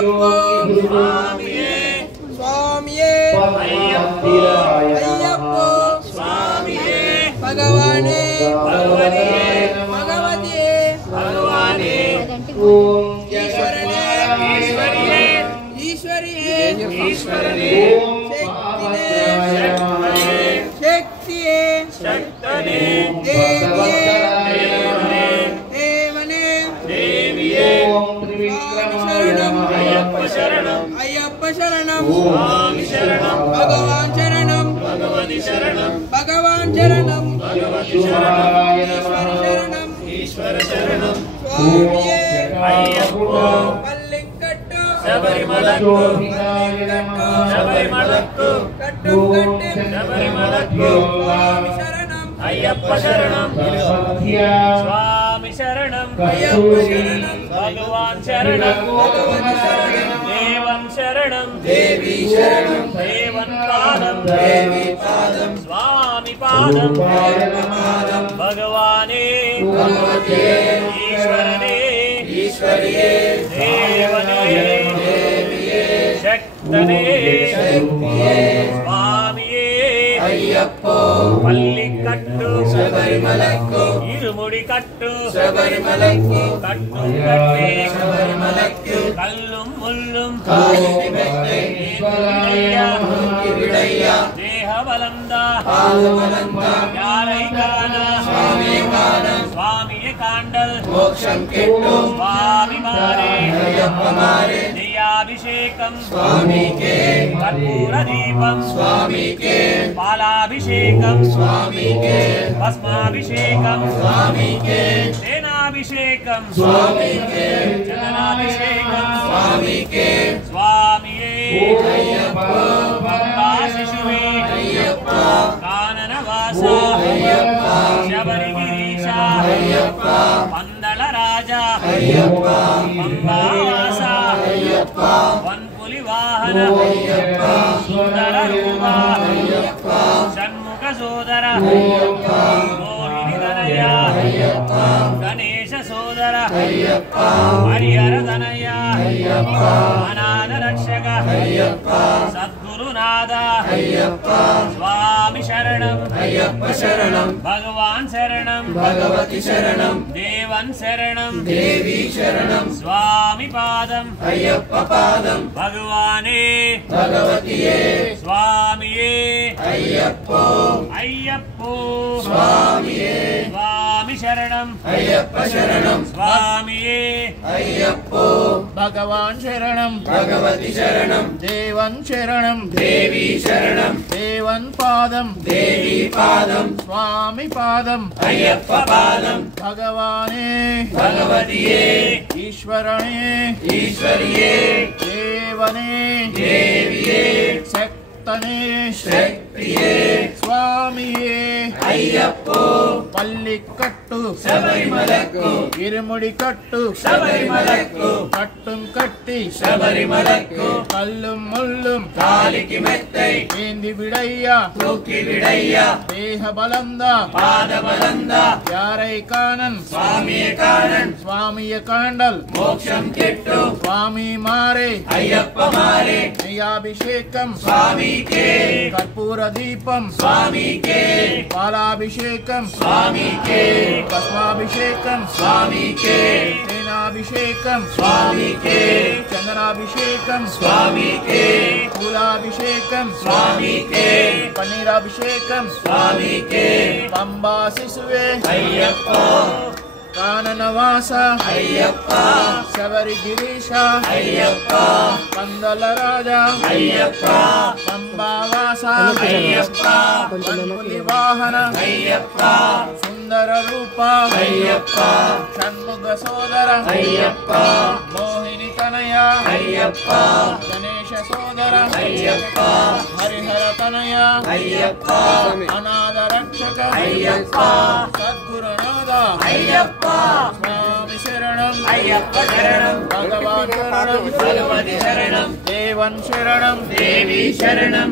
అయ్యప్పో స్వామియే స్వామియే అయ్యప్పో స్వామియే భగవానే భగవతే భగవతే భగవానే ఓం ఈశ్వరనే ఈశ్వరియే ఈశ్వరియే ఈశ్వరనే శక్తియే శక్తనే దేవియే దేవనే దేవియే ఓం త్రివిక్రమ శరణం అయ్యప్ప శరణం అయ్యప్ప శరణం స్వామి శరణం భగవాన్ శరణం భగవతి శరణం భగవాన్ శరణం భగవతి శరణం ఈశ్వర శరణం స్వామియే అయ్యప్పో పల్లింకట్టు శబరిమలకు శబరిమలకు కట్టు కట్టు శబరిమలకు స్వామి శరణం అయ్యప్ప శరణం స్వామి శరణం అయ్యప్ప శరణం భగవాన్ శరణం భగవతి శరణం దేవన్ శరణం దేవి శరణం దేవన్ పాదం దేవి పాదం స్వామి పాదం పాదం భగవానే భగవతే ఈశ్వరనే ఈశ్వరియే దేవనే దేవియే శక్తనే శక్తియే స్వామియే అయ్యప్పో పల్లికట్టు శబరిమలకు ఇరుముడి కట్టు శబరిమలకు కట్టు కట్టే శబరిమలకు కల్లుం ముల్లుం కాలికి మెత్తై విడయ్యా దేహబలందా పాదబలందా యారై కాన స్వామి కానం స్వామియే కాండల్ మోక్షం కెట్టు స్వామి మారే అయ్యప్ప మారే దియాభిషేకం స్వామికే కర్పూర దీపం స్వామికే పాలాభిషేకం స్వామికే భస్మాభిషేకం స్వామికే తేనాభిషేకం స్వామికే చందనాభిషేకం స్వామికే స్వామియే అయ్యప్ప పంబా శిశువే అయ్యప్ప కానన వాస అయ్యప్ప శబరిగిరీశ అయ్యప్ప పందల రాజా అయ్యప్ప పంబా వాస అయ్యప్ప వన్పులి వాహన అయ్యప్ప సుందర రూప అయ్యప్ప షణ్ముఖ సోదర అయ్యప్ప మోహిని తనయ అయ్యప్ప గణేశ సోదర అయ్యప్ప హరిహర తనయ అయ్యప్ప అనాథ రక్షక అయ్యప్ప సద్గురునాథ అయ్యప్ప స్వామి శరణం అయ్యప్ప శరణం భగవాన్ శరణం భగవతి శరణం దేవన్ శరణం దేవి శరణం స్వామి పాదం అయ్యప్ప పాదం భగవానే భగవతియే స్వామియే అయ్యప్పో అయ్యప్పో స్వామియే స్వామి శరణం అయ్యప్ప శరణం స్వామియే అయ్యప్పో భగవాన్ శరణం భగవతి శరణం దేవన్ శరణం దేవి శరణం దేవన్ పాదం దేవి పాదం స్వామి పాదం అయ్యప్ప పాదం భగవానే భగవతియే ఈశ్వరణే ఈశ్వరియే దేవనే దేవియే శక్తనే శక్తియే స్వామియే అయ్యప్పో పల్లికట్టు శబరిమలకు ఇరుముడి కట్టు శబరిమలకు కట్టుం కట్టి శబరిమలకు కల్లుం ముల్లుం కాలికి మెత్తై ఏంది విడయ్యా తూకి విడయ్యా దేహ బలందా పాద బలందా యారై కానన్ స్వామియే కానన్ స్వామియే కాండల్ మోక్షం కెట్టు స్వామి మారే అయ్యప్ప మారే నెయ్యాభిషేకం స్వామికే కర్పూర దీపం స్వామికే పాలాభిషేకం స్వామికే భస్మాభిషేకం స్వామికే తేనాభిషేకం స్వామికే చందనాభిషేకం స్వామికే పూలాభిషేకం స్వామికే పన్నీరాభిషేకం స్వామికే పంబా శిశువే అయ్యప్ప కాననవాస అయ్యప్ప శబరిగిరీశ అయ్యప్ప పందల రాజా అయ్యప్ప పంబావాస అయ్యప్ప వన్పులి వాహన అయ్యప్ప సుందర రూప అయ్యప్ప షణ్ముఖ సోదర అయ్యప్ప మోహిని తనయ అయ్యప్ప గణేశ సోదర అయ్యప్ప హరిహర తనయ అయ్యప్ప అనాథ రక్షక అయ్యప్ప సద్గురునాథ అయ్యప్ప స్వామి శరణం అయ్యప్ప శరణం భగవాన్ శరణం భగవతి శరణం దేవన్ శరణం దేవి శరణం